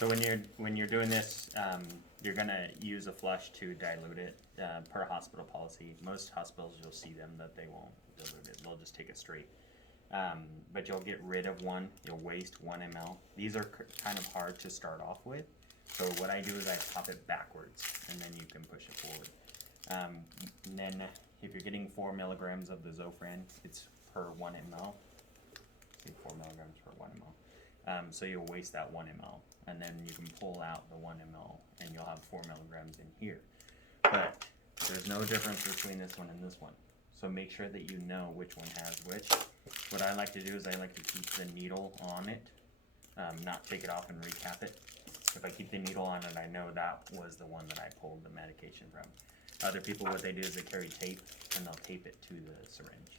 So when you're doing this, you're gonna use a flush to dilute it per hospital policy. Most hospitals, you'll see them that they won't dilute it; they'll just take it straight. But you'll get rid of one. You'll waste 1 ml. These are kind of hard to start off with. So what I do is I pop it backwards, and then you can push it forward. And then if you're getting 4 milligrams of the Zofran, it's per 1 ml. Say 4 milligrams per 1 ml. So you'll waste that 1 ml, and then you can pull out the 1 ml, and you'll have 4 milligrams in here. But there's no difference between this one and this one. So make sure that you know which one has which. What I like to do is I like to keep the needle on it, not take it off and recap it. If I keep the needle on it, I know that was the one that I pulled the medication from. Other people, what they do is they carry tape, and they'll tape it to the syringe,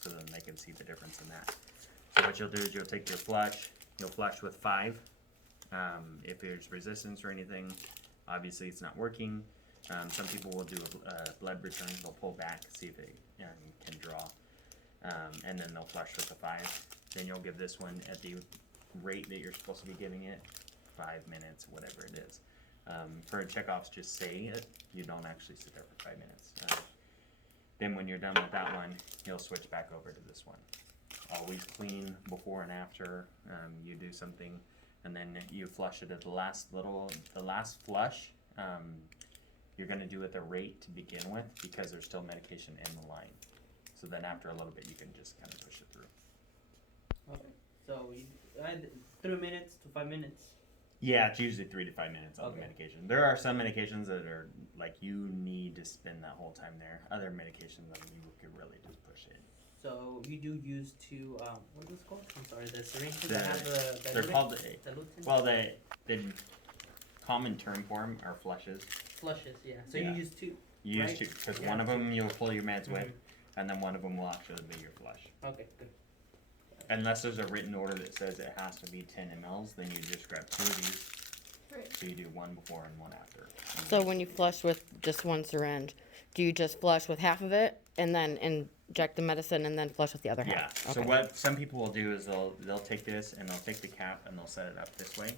so then they can see the difference in that. So what you'll do is you'll take your flush, you'll flush with 5. If there's resistance or anything, obviously it's not working. Some people will do a blood return, they'll pull back, see if it can draw, and then they'll flush with the 5. Then you'll give this one at the rate that you're supposed to be giving it, 5 minutes, whatever it is. For checkoffs, just say it. You don't actually sit there for 5 minutes. Then when you're done with that one, you'll switch back over to this one. Always clean before and after you do something, and then you flush it at the last flush. You're going to do at the rate to begin with because there's still medication in the line. So then after a little bit, you can just kind of push it through. Okay. So you add 3 minutes to 5 minutes. Yeah, it's usually 3 to 5 minutes on the Okay. medication. There are some medications that are like you need to spend that whole time there. Other medications that you could really just push it. So you do use two, what is this called? I'm sorry, the syringes The- that have the They're called dilutant? well, the common term for them are flushes. Flushes, yeah. So Yeah. you use two. You use Right. two because Yeah. one of them you'll pull your meds with, Mhm. and then one of them will actually be your flush. Okay, good. Unless there's a written order that says it has to be 10 mLs, then you just grab 2 of these. Right. So you do one before and one after. So when you flush with just one syringe, do you just flush with half of it and then inject the medicine and then flush with the other Yeah. half? So Okay. what some people will do is they'll take this and they'll take the cap and they'll set it up this way.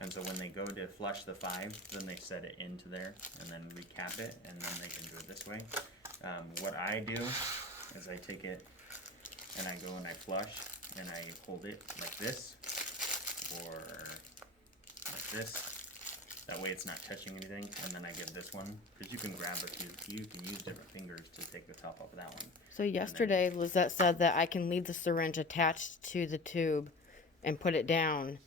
And so when they go to flush the 5, then they set it into there and then recap it, and then they can do it this way. What I do is I take it and I go and I flush and I hold it like this or like this. That way it's not touching anything, and then I give this one, because you can grab a few, you can use different fingers to take the top off of that one. So yesterday Lizette said that I can leave the syringe attached to the tube and put it down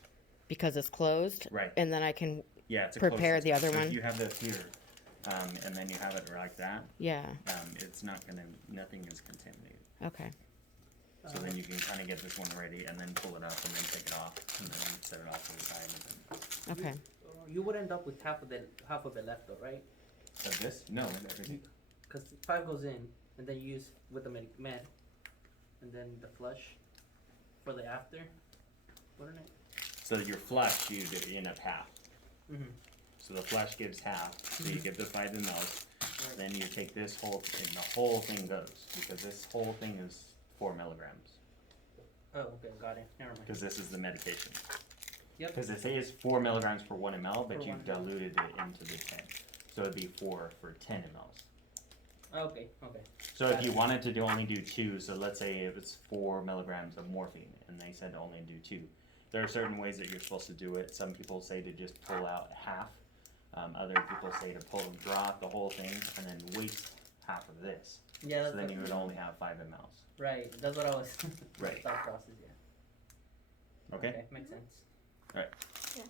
because it's closed. Right. And then I can, Yeah, it's a Prepare closed the system. other So one? if you have this here, and then you have it like that, yeah, it's not gonna, nothing is contaminated. okay. So then you can kind of get this one ready, and then pull it up, and then take it off, and then set it off to the side. And then, Okay. You would end up with half of it left though, right? so this? No, everything. Because 5 goes in, and then you use with the med, and then the flush for the after, wouldn't it? So your flush, you do end up half. Mm-hmm. So the flush gives half. So you give the 5 mLs. Right. Then you take this whole, and the whole thing goes, because this whole thing is 4 milligrams. Oh, okay, got it. Never mind. Because this is the medication. Yep. Because it says 4 milligrams per 1 ml, but Per you've 1 ml. diluted it into the 10. So it'd be 4 for 10 mLs. Okay. So Got if you it. wanted to only do 2, so let's say if it's 4 milligrams of morphine, and they said only do 2. There are certain ways that you're supposed to do it. Some people say to just pull out half. Other people say to draw out the whole thing, and then waste half of this. Yeah, So that's then what- you would only have 5 mLs. right. That's what I was. Right. Thought process, yeah. Okay? Makes sense. Yeah.